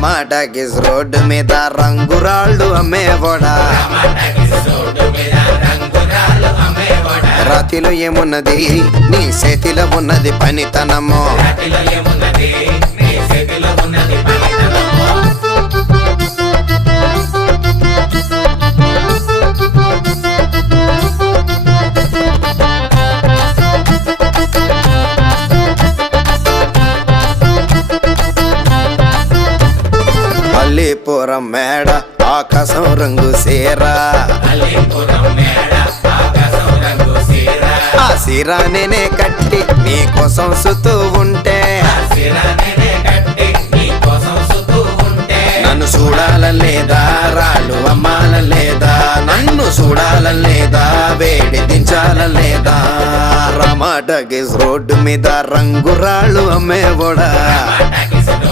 టమాటాకిస్ road మీద రంగురాళ్ళు అమ్మేవాడా రాతిలో ఏమున్నది నీ చేతిలో ఉన్నది పనితనము అల్లీపురం మేడ ఆకాశం రంగు సీరా ఆ సీరా నేనే కట్టి నీకోసం సుతూ ఉంటే నన్ను చూడాలలేదా రాళ్ళు అమ్మాలలేదా నన్ను చూడాలలేదా వేడి దించాలలేదా టమాటాకిస్ రోడ్డు మీద రంగురాళ్ళు అమ్మేవాడా